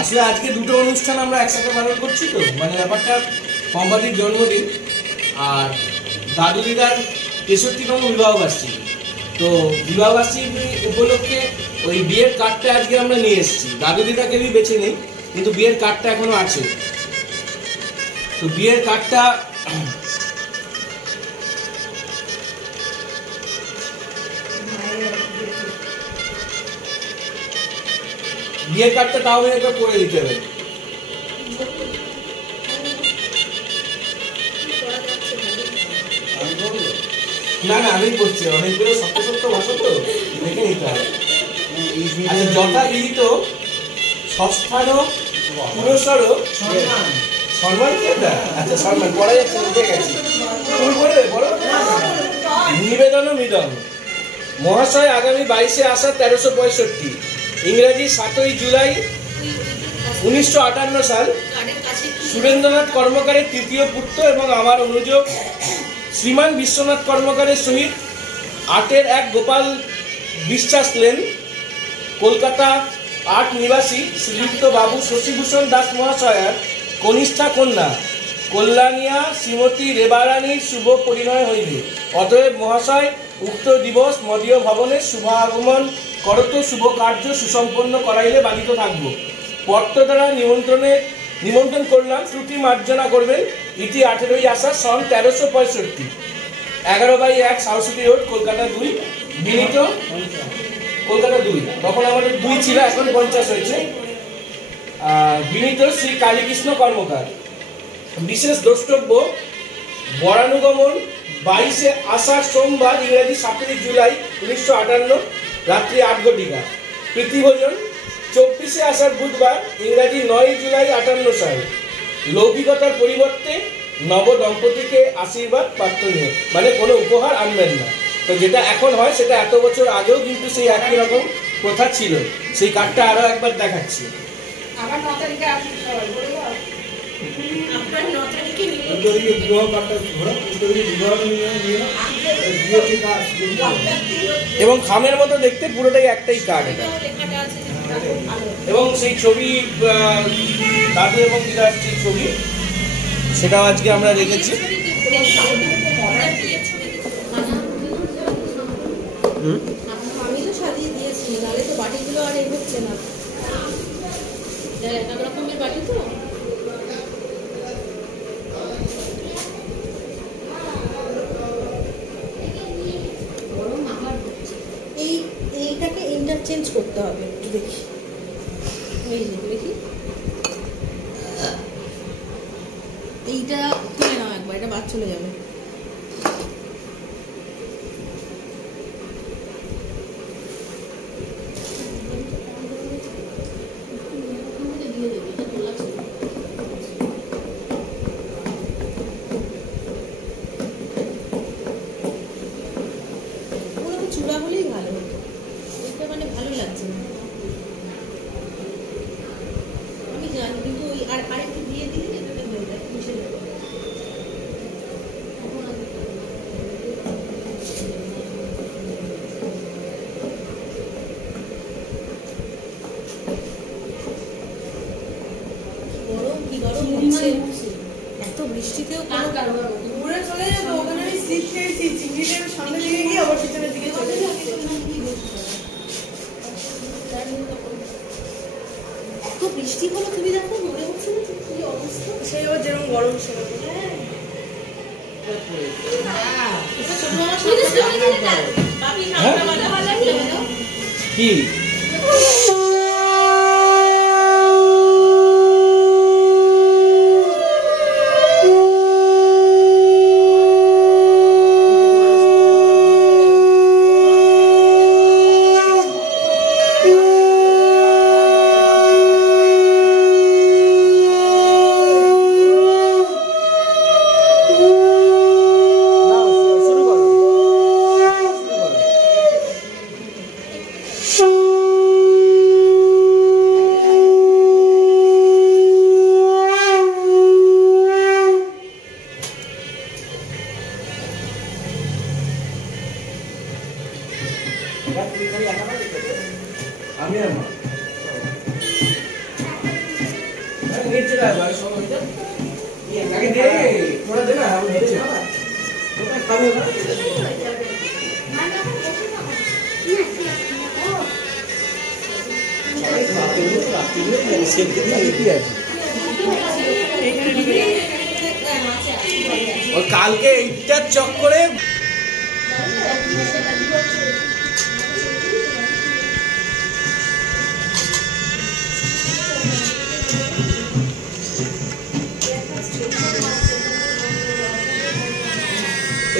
আসলে আজকে দুটো অনুষ্ঠান আমরা একসাথে পালন করছি, তো মানে ব্যাপারটা সম্পাদির জন্মদিন আর দাদু দিদার 63তম বিবাহবার্ষিকী। তো বিবাহবার্ষিকী উপলক্ষে ওই বিয়ের কার্ডটা আজকে আমরা নিয়ে এসেছি। দাদু দিদা কেউই বেছে নেই, কিন্তু বিয়ের কার্ডটা এখনো আছে। তো বিয়ের কার্ডটা তাও একটা করে দিতে হবে। না না, আমি করছি, অনেকগুলো সত্য সত্য ভাষা তো দেখে নিতে হবে। আচ্ছা, যথাবিহিত ষষ্ঠান পুরস্কার সম্মান কি এটা? আচ্ছা, সম্মান পড়া যাচ্ছে, বুঝে গেছি। তুমি পড়বে, পড়ো। নিবেদন মিদন। মহাশয়, আগামী 22শে আষাঢ় 1365, ইংরেজি 7ই জুলাই 1958 সাল, সুরেন্দ্রনাথ কর্মকারের তৃতীয় পুত্র এবং আমার অনুযোগ শ্রীমান বিশ্বনাথ কর্মকারের সহিত 8-এর এক গোপাল বিশ্বাস লেন, কলকাতা 8 নিবাসী শ্রীযুক্ত বাবু শশীভূষণ দাস মহাশয়ার কনিষ্ঠা কন্যা কল্যাণিয়া শ্রীমতী রেবারানীর শুভ পরিণয় হইবে। অতএব মহাশয়, উক্ত দিবস মদীয় ভবনের শুভ আগমন করত শুভ কার্য সুসম্পন্ন করাইলে বাধিত থাকব। পত্র দ্বারা নিমন্ত্রণ করলাম, ত্রুটি মার্জনা করবেন। ইতি 18ই আষাঢ় সন 1365, 11/1 সরস্বতী রোড, কলকাতা 2, বিনীত কলকাতা 2। তখন আমাদের 2 ছিল, এখন 50 হয়েছে। বিনীত শ্রী কালীকৃষ্ণ কর্মকার। বিশেষ দ্রষ্টব্য, বরানুগমন 22শে আষাঢ় সোমবার, ইংরেজি 7ই জুলাই 1958, রাত্রি 8 ঘটিকা। প্রীতিভোজন 24শে আষাঢ় বুধবার, ইংরাজি 9ই জুলাই 58 সাল। লৌকিকতার পরিবর্তে নব দম্পতিকে আশীর্বাদ প্রার্থনীয়, মানে কোনো উপহার আনবেন না। তো যেটা এখন হয় সেটা এত বছর আগেও কিন্তু সেই একই রকম প্রথা ছিল। সেই কার্ডটা আরো একবার দেখাচ্ছি। আমার 9 তারিখে আসুন সবাই, বলে দাও। আপনার 9 তারিখে এবং খামের মতো দেখতে পুরোটাই একটাই কার্ড এটা। এবং সেই ছবি, দাদু এবং দিদার যে ছবি, সেটাও আজকে আমরা রেখেছি। আমি তো সাজিয়ে দিয়েছি, নাহলে তো বাটিগুলো আর এই হচ্ছে না। এক রকমের বাটি তো। এইটাকে ইন্টারচেঞ্জ করতে হবে, দেখি। এই যে দেখি, এইটা তুলে নাও একবার, এটা বাদ চলে যাবে। চূড়া হলেই ভালো হতো, এটা মানে ভালো লাগছে না। আমি জানি, কিন্তু ওই আরেকটু দিয়ে দিলে এটাতে হয়ে যায়, মিশে যাবে। গরম কি গরম হচ্ছে, এত বৃষ্টিতেও ঘুরে চলে যাবো। ওখানে আমি সিট খেয়েছি, চিংড়িটার সামনে দিকে গিয়ে আবার পিছনের দিকে চলে যাচ্ছে। এত বৃষ্টি হলো, তুমি দেখো মনে হচ্ছে না কি অবস্থা, সেই ওর যেরকম গরম ছিল। কি শুরু করো। কালকে এইটার চক্করে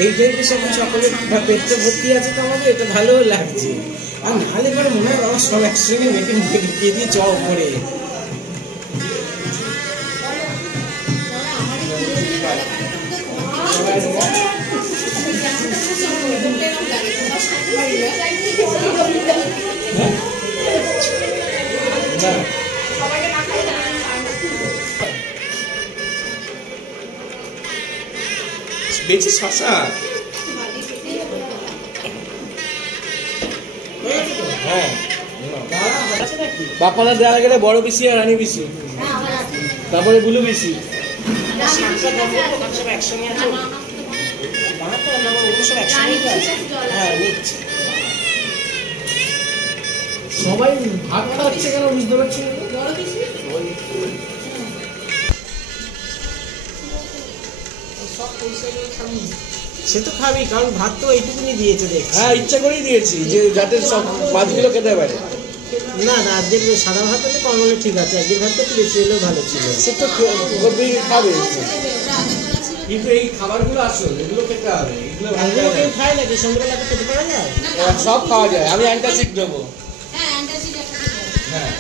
এইটাই সব সকলে পেটটা ভর্তি আছে তো আমাদের এটা ভালো লাগছে আর নাহলে পরে মনে হয় আমার সব একসঙ্গে মেখে মুখে ঢুকিয়ে দিয়ে চ করে বেশি শশা হ্যাঁ বাপানা দেওয়া গেলে বড় বেশি আর রানী বেশি তারপরে বুলু বেশি একসঙ্গে আছে সবাই ভাত খাচ্ছে কেন বুঝতে পারছি না সে তো খাবি কারণ ভাত তো এইটুকুনি দিয়েছে দেখ হ্যাঁ ইচ্ছা করেই দিয়েছি যে যাতে সব মাছগুলো খেতে পারে না না দেখবে সাদা ভাত হলে কম হলে ঠিক আছে একদিন ভাতটা একটু বেশি হলেও ভালো ছিল সে তো করবেই খাবে কিন্তু এই খাবারগুলো আসল এগুলো খেতে হবে এগুলো ভালো এগুলো কেউ খায় নাকি সন্ধ্যাবেলাতে খেতে পারা যায় সব খাওয়া যায় আমি অ্যান্টাসিড দেবো হ্যাঁ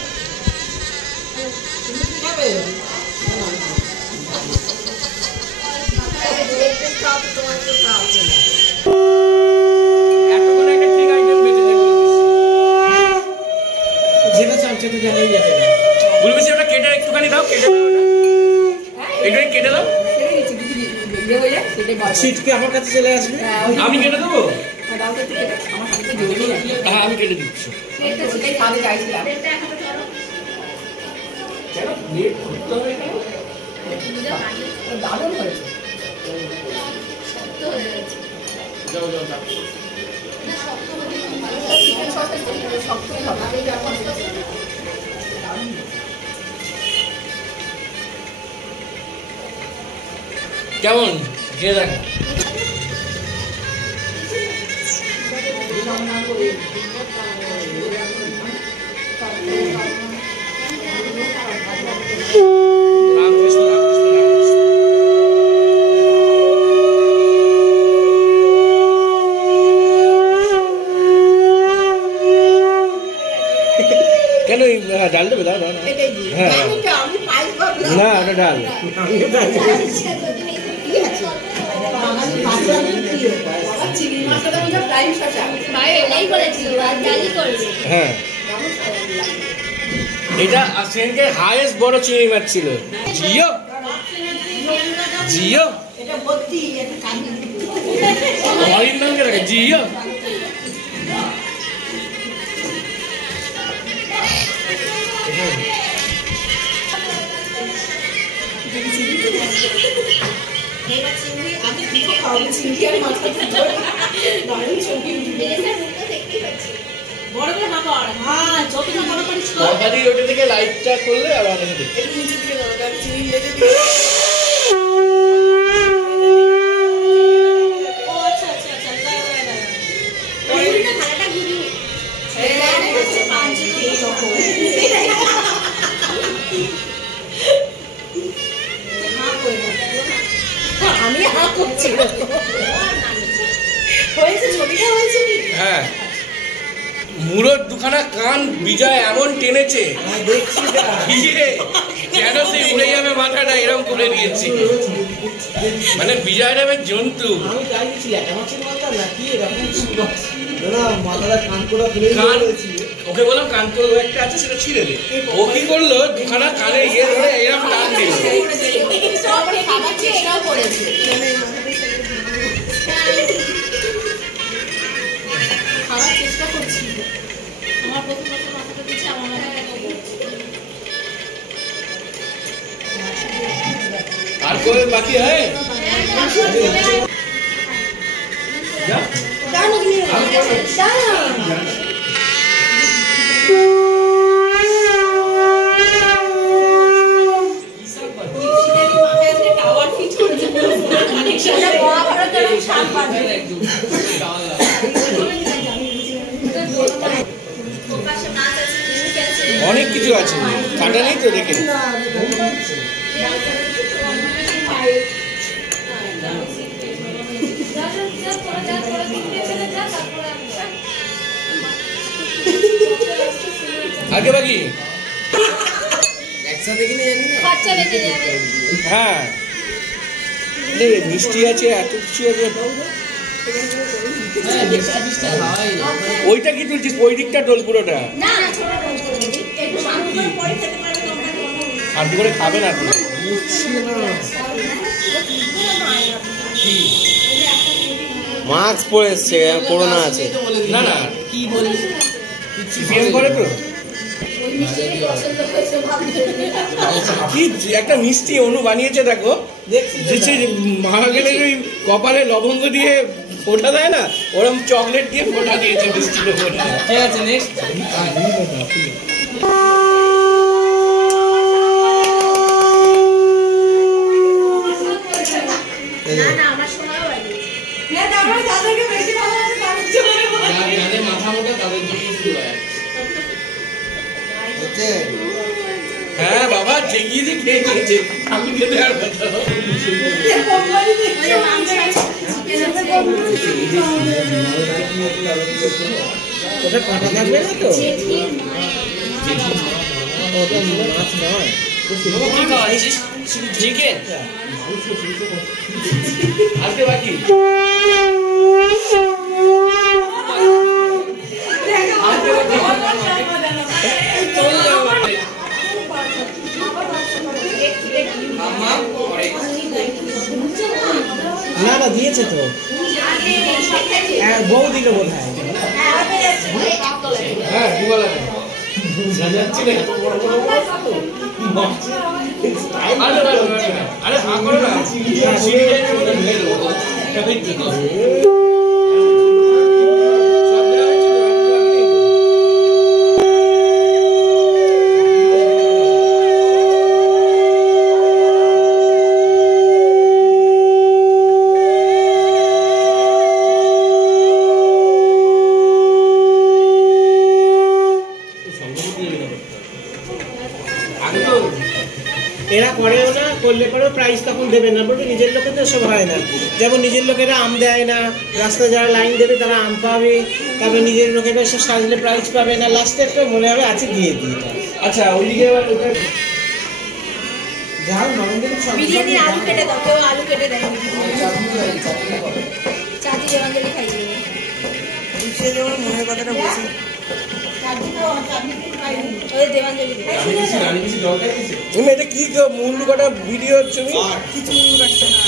এতক্ষণ একটা ঠিক আইটেম বেঁচে যাবে যেটা চামচা তো জানাই যাবে না বলবি ওটা কেটে একটুখানি দাও কেটে এটা কেটে দাও ছিটকে আমার কাছে চলে আসবে আমি কেটে দেবো হ্যাঁ আমি কেটে দিচ্ছি কেন প্লেট করতে হবে কেন দারুণ হয়েছে যাও যাও যাও কেমন খেয়ে দেখ রামকৃষ্ণ রামকৃষ্ণ রামকৃষ্ণ কেন ডাল দেবে দাও হ্যাঁ না ওটা ডাল হ্যাঁ এটা সেদিনকে হাইয়েস্ট বড় চিংড়ি মাছ ছিল জিও জিও হরিণ নাম কে রাখে জিও তরকারি ওটা থেকে লাইটটা করলে আর অনেক আমি হা করছি হয়েছে ছবিটা হয়েছে কি হ্যাঁ মুরোর দুখানা কান বিজয় এমন টেনেছে কেন সেই উড়ে যাবে মাথাটা এরকম করে নিয়েছি মানে বিজয় নামের জন্তু কান ওকে বললাম কান করে একটা আছে সেটা ছিঁড়ে দে ও কি করলো দুখানা কানে ইয়ে ধরে এরকম টান দিল খাওয়ার চেষ্টা করছি আমার প্রথম মাথাটা দিচ্ছে আমার আর कोई बाकी है जा দাঁড়ানো তুমি দাঁড়াও টাওয়ার ফিট করেছে কানেকশনটা বড় বড় করে শাক বাঁধে একদম পাশে নাচ আছে মিউজিক আছে অনেক কিছু আছে কাটা নেই তো দেখে আগে বাকি একসাথে কিনে জানি না খরচা রেখে যাবে হ্যাঁ মিষ্টি আছে এত কিছু আছে ওইটা কি তুলছিস ওই দিকটা টোল পুরোটা না ছোট একটু শান্ত করে পরে খেতে পারবে আর করে খাবে না তুই মাস্ক পরে এসছে করোনা আছে না না কি বলিস সিপিএম করে তো কি একটা মিষ্টি অনু বানিয়েছে দেখো যে মারা গেলে ওই কপালে লবঙ্গ দিয়ে ফোঁটা দেয় না ওরকম চকলেট দিয়ে ফোঁটা দিয়েছে মিষ্টির উপরে ঠিক আছে নেক্সট না না আমার শোনাও বাড়ি না আমার দাদাকে বেশি ভালো লাগে তাদের জন্য যাদের মাথা মোটা তাদের জন্য শুরু হয় হচ্ছে হ্যাঁ বাবা ঠিকই যে খেয়ে নিয়েছে আমি খেতে আর কথা কোম্পানি দেখছে মাংস আছে ওটা কাটা থাকবে না তো জেঠির মায়ের ওটা মাছ নয় কি খাওয়াচ্ছিস চিকেন আজকে বাকি না না দিয়েছে তো বউ দিল বোধ হয় হ্যাঁ কি বলা যাচ্ছি না এত বড় বড় আরে আরে হা করো না সিরিজের মধ্যে ঢেলে দেবো এরা করেও না করলে পরেও প্রাইস তখন দেবে না বলবে নিজের লোকে তো সব হয় না যেমন নিজের লোকেরা আম দেয় না রাস্তায় যারা লাইন দেবে তারা আম পাবে তারপরে নিজের লোকেরা সব সাজলে প্রাইস পাবে না লাস্টে একটা মনে হবে আছে দিয়ে দিই আচ্ছা ওইদিকে এবার ওটা যাও নরমদের সব বিরিয়ানি আলু কেটে দাও কেউ আলু কেটে দেয় চাচি দেবাঞ্জলি খাইয়ে সে যেমন মনের কথাটা বলছি ওই দেবাঞ্জলি তুমি এটা কি মূল কটা ভিডিও ছবি কিছু রাখছে না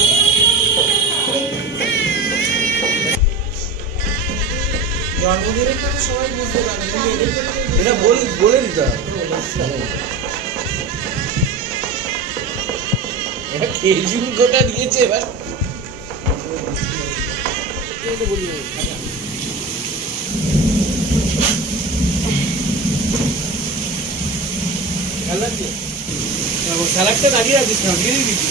জন্মদিনের কথা সবাই বুঝতে পারে কিন্তু এদের এটা বলে দিতে হবে এটা খেজুর গোটা দিয়েছে এবার স্যালাডটা দাঁড়িয়ে রাখিস না দিয়ে দিচ্ছি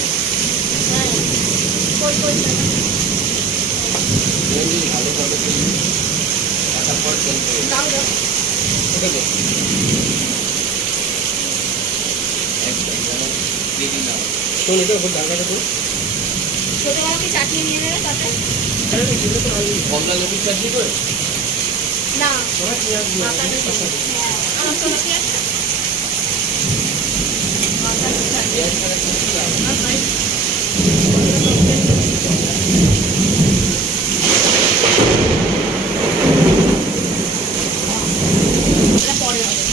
শোন এটা ওপর ডালটা তো ছোট বড় কি চাটনি নিয়ে নেবে তাতে কমলা লেবুর চাটনি করে না ওরা কি আর মাথা দিয়ে আমার তো কি আছে মাথা পরে হবে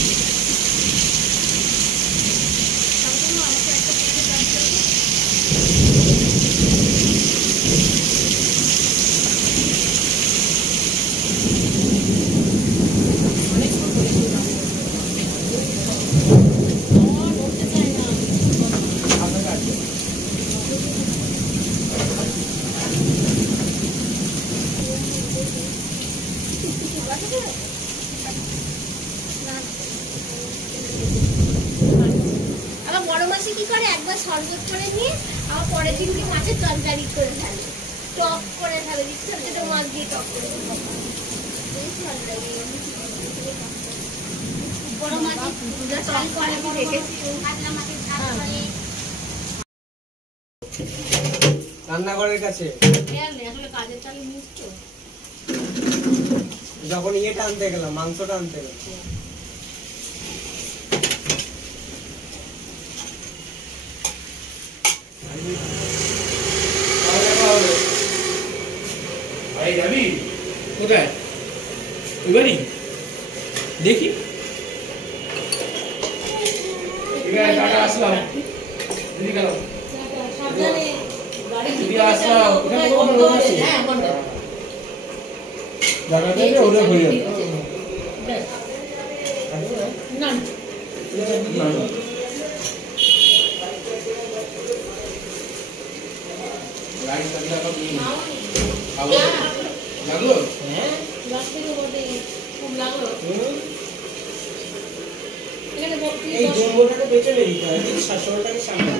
কি করে একবার শরবত করে নিয়ে আবার পরের দিন কি মাছের তরকারি করে ফেলে, টক করে ফেলে, ছোট ছোট মাছ দিয়ে টক করে ফেলে। বেশ ভালো লাগে। বড় মাছ টক করে রেখেছি, কাতলা মাছের ঝাল করে। রান্নাঘরের কাছে আসলে কাজের চালে মিস তো। যখন ইয়েটা আনতে গেলাম, মাংসটা আনতে গেলাম, যাবি কোথায়? এবারই দেখি। টাকা আসলাম, দিদি গেল, দিদি আসলাম। জায়গাটা ওদের হয়ে যাবে। লাগলো? এই জম্বোটাকে বেঁচে নেই, 700টাকে সামনে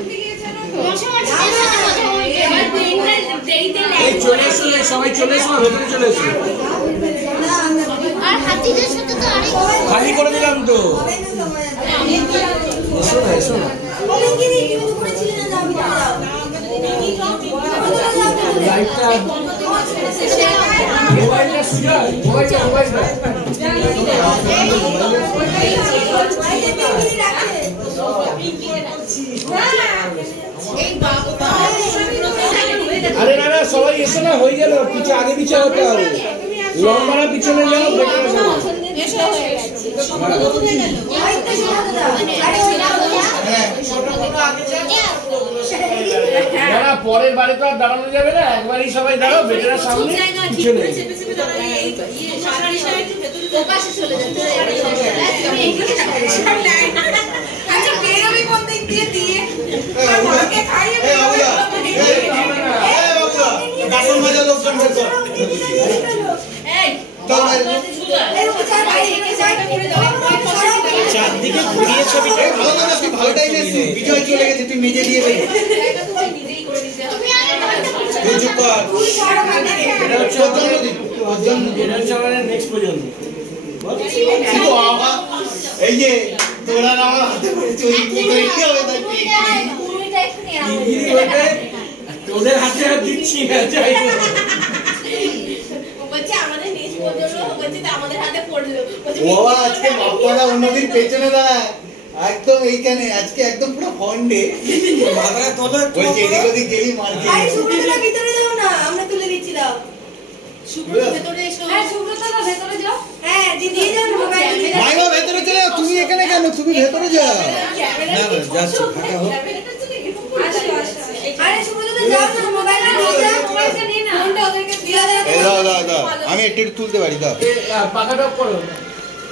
চলে এসো, সবাই চলে এসো, ভেতরে চলে এসো। আর হাতিদের সাথে তো আরেক খালি করে দিলাম তো। এসো না, এসো না। লাইটটা মোবাইলটা সুজা, মোবাইলটা আরে না না, সবাই এসো না, হয়ে গেল। পিছে আগে পিছে হতে হবে, লম্বারা পিছনে যাও, বেটারা যাও। না, পরের বাড়ি তো আর দাঁড়ানো যাবে না, একবারই সবাই দাঁড়াও, বেটারা সামনে, পিছনে। চারদিকে ঘুরিয়ে ছবিটা ভালো টাইমে বিজয় চলে গেছে, তুই মেজে দিয়ে দেবে। নেক্সট পর্যন্ত এই যে তোরা আমার হাতে পড়েছে, তোদের হাতে আর দিচ্ছি না, যাই বাবা আজকে বাপ্পারা অন্যদিন পেছনে দাঁড়ায়, একদম এইখানে আজকে একদম পুরো ফন্ডে মাথায় তোলা বলছে, এদিক ওদিক গেলি মার খেয়ে আরে সুব্রতদা ভিতরে যাও না, আমরা তুলে দিচ্ছি দাও। সুব্রত ভেতরে এসো। হ্যাঁ সুব্রতদা ভেতরে যাও। হ্যাঁ দিদি যাও, মোবাইল নিয়ে যাও। মাইমা ভেতরে চলে যাও, তুমি এখানে কেন? তুমি ভেতরে যাও। না যাচ্ছি, ফাঁকা হোক। আসো আসো। আরে সুব্রতদা যাও না, মোবাইলটা নিয়ে যাও, মোবাইলটা নিয়ে না। ফোনটা ওদেরকে দিয়ে দাও। দাও দাও দাও, আমি একটু তুলতে পারি, দাও। পাখাটা করো,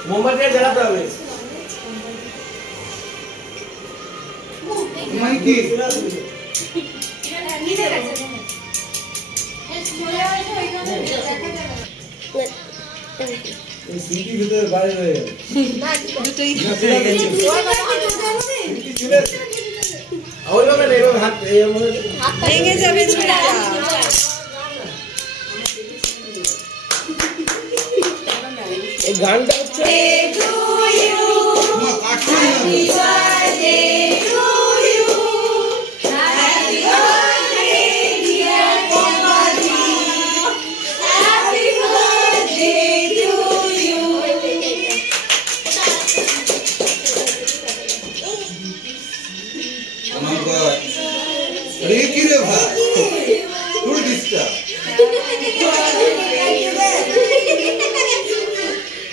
মোমবাতি জ্বালাতে হবে। মানে কি নিচে গেছে। সিটি ভিতরে বাইরে হয়ে গেল। ওইভাবে না, এভাবে হাত ভেঙে যাবে ঝুড়িটা। এই গানটা হচ্ছে কি রে ভাই, তোর দিসটা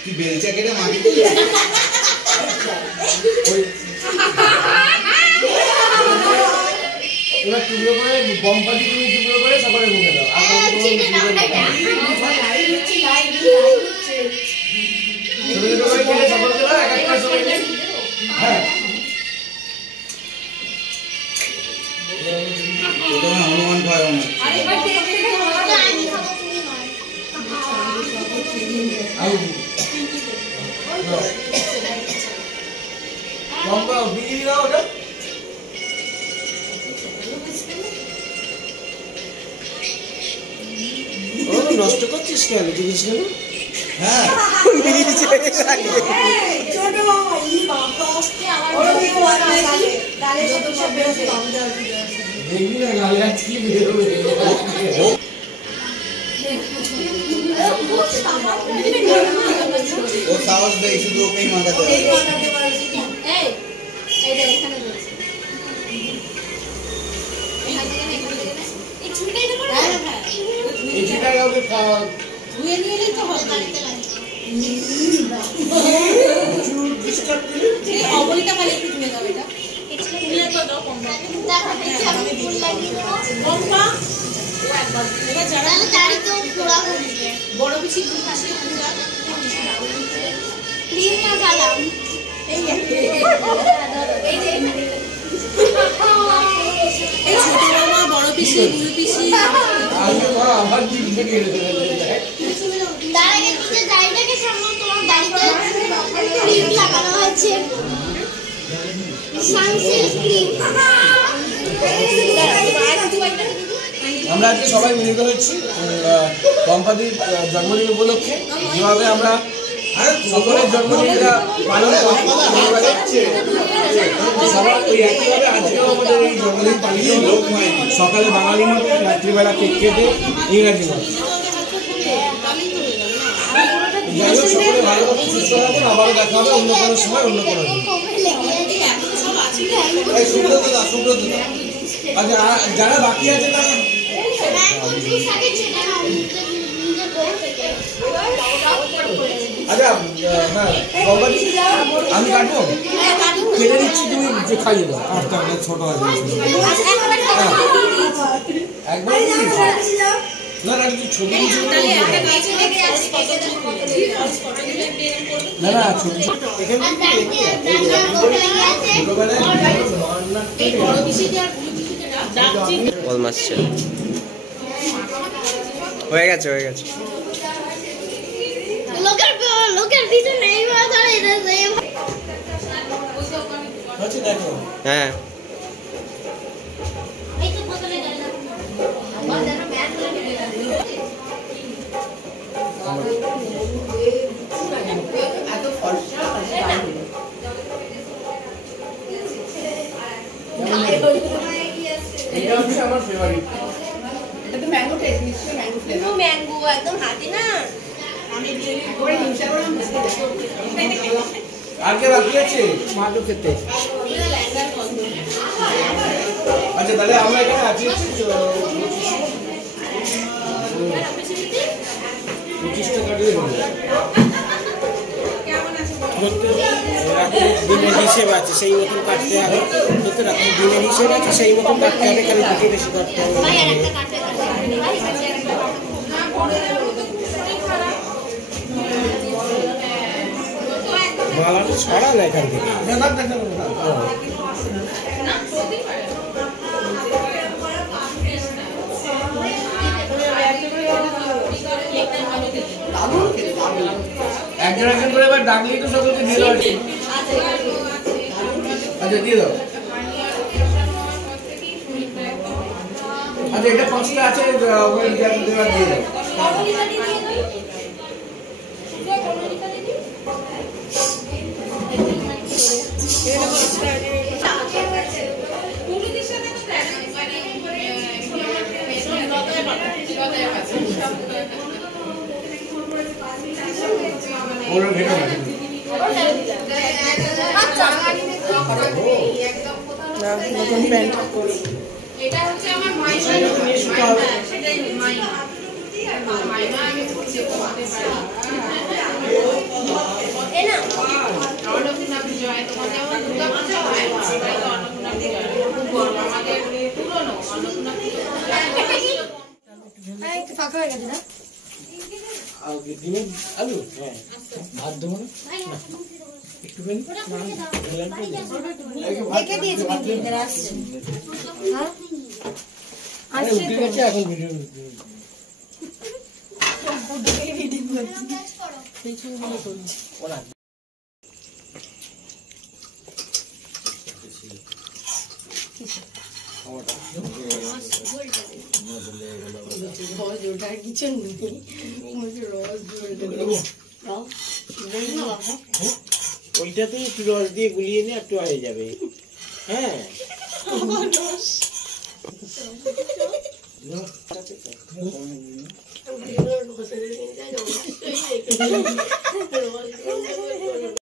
কি বেলচা কেটে মাটি এবার টুকরো করে বম্পাতি, তুমি টুকরো করে সকালে মুখে দাও। আর ছোট ছোট করে কেটে সকালে দাও, এক একটা সবাই নেই। হ্যাঁ প্রথমে হনুমান খায় আমার লম্বা বিড়ি দাও ওটা। কেন জিজ্ঞেস কেন? হ্যাঁ ছোট মামা ই বাবা ওর দিকে বানাইছি গালে সাথে সব বেরোছে দেখবি না গালে আজকে বেরোবে ও সাহস দেয় শুধু ওকেই মাখাতে হবে এটা কাউকে ধুয়ে নিয়ে এলেই তো হবে অবলিটা খালি একটু ধুয়ে দাও এটা কম্পা এবার যারা বড় বেশি দুধ আসে এই ছোট মামা বড় পিসি দুই পিসি আমার দিক থেকে আমরা আজকে সবাই মিলিত হয়েছি পম্পাদির জন্মদিন উপলক্ষে যেভাবে আমরা সকলের জন্মদিনটা পালন করি সবাই ওই একইভাবে আজকেও আমাদের এই জন্মদিন পালিয়ে হলো সকালে বাঙালি মতে রাত্রিবেলা কেক কেটে ইংরাজি মতে যাই হোক সকলে ভালো থাকুন সুস্থ থাকুন আবারও দেখা হবে অন্য কোনো সময় অন্য কোনো দিন আচ্ছা যারা বাকি আছে তারা আচ্ছা হ্যাঁ আমি কাটবো কেটে দিচ্ছি তুমি যে খাইয়ে দাও ছোট আছে একবার না না কিছু ছবি না না ছবি অলমাস্ট হয়ে গেছে হয়ে গেছে লোকের পিছনে এইভাবে দাঁড়িয়ে দেখো হ্যাঁ এটা হচ্ছে আমার ফেভারিট এটা তো ম্যাঙ্গো টেস্ট নিশ্চয়ই ম্যাঙ্গো ফ্লেভার ম্যাঙ্গো একদম হাতে না আমি করে হিংসা করলাম আর কে বাকি আছে মাদু খেতে আচ্ছা তাহলে আমরা এখানে আছি 25টা কাটিয়ে দেবো দিনের হিসেব আছে সেই মতন কাটতে হবে কিন্তু দিনের হিসেব আছে সেই মতন কাটতে হবে খালি দুটি বেশি কাটতে হবে ভাই আর একটা কাটতে মালাটা ছড়া না এখান থেকে একজন একজন করে এবার ডাকলেই তো সকলকে দিয়ে দাও আচ্ছা দিয়ে দাও আচ্ছা এটা 5টা আছে ওই দেওয়ার দিয়ে দাও ওরা ভেটো না নতুন প্যান্ট এটা হচ্ছে আমার মাইমা সেটাই মাইমা মাইমা আমি করতে পারি এনা অন্নপূর্ণা বিজয় তোমার যেমন দুর্গা পূজা হয় সেটাই তো অন্নপূর্ণা বিজয় খুব বড় আমাদের পুরনো অন্নপূর্ণা একটু ফাঁকা হয়ে গেছে না ডিমের আলু হ্যাঁ ভাত দেবো না একটুখানি রেখে দিয়েছি কিন্তু আসছে হ্যাঁ আরে উঠে গেছে এখন ভিডিও ওরা খাওয়াটা রস ঝোলটা দেবে। রস ওটা কিছু নেই রস ওইটাতে একটু রস দিয়ে গুলিয়ে নে একটু হয়ে যাবে। হ্যাঁ রস